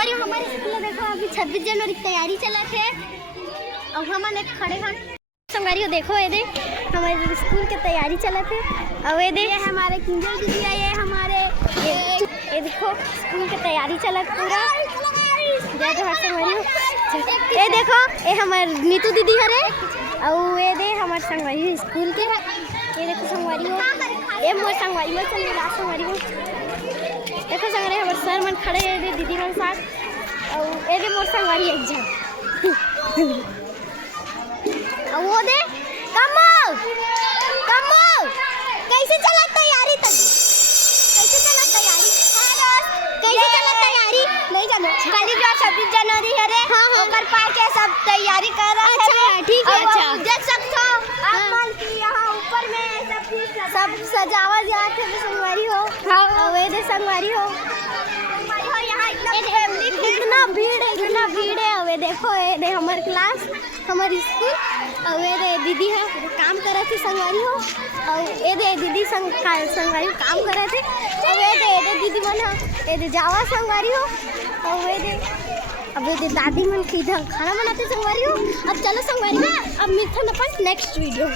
संगवारी हमारे स्कूल में देखो अभी 26 जनवरी की तैयारी चला थे और हम खड़े हैं संगवारी देखो ये दे हमारे स्कूल की तैयारी चला थे और ये दे हमारे किंजल दीदी है ये हमारे ये देखो स्कूल की तैयारी चला पूरा जय जोहार संगवारी। ये देखो ये हमारे नीतू दीदी हरे और ये दे हमारे संगवारी स्कूल के ये देखो संगवारी हो ये मोर संगवारी में चल रहा संगवारी हो देखो संगवारी हमारे सर मन खड़े हैं दीदी मन साथ और ये दे मोर संगवारी एग्जाम और वो दे कमल कमल कैसे चला तैयारी तक कैसे चला तैयारी कैसे चला तैयारी नहीं जानो कल जो 26 जनवरी है रे ओकर पार के सब तैयारी कर रहा है। अच्छा ठीक है अच्छा देख सकते हो आप मान की यहां ऊपर में सब सजावा जात है संगवारी हो और वे दे संगवारी हो यहां इतना भीड़ है और देखो ये दे हमार क्लास हमारी स्कूल और ये दे दीदी है काम कर रहे थे संगवारी हो और ये दे दीदी संगवारी काम कर रहे थे और ये दे दीदी मन ये दे जावा संगवारी हो और ये दे अब ये दे दादी मन की इधर खाना बनाते संगवारी हो। अब चलो संगवारी में अब मिलते हैं अपन नेक्स्ट वीडियो।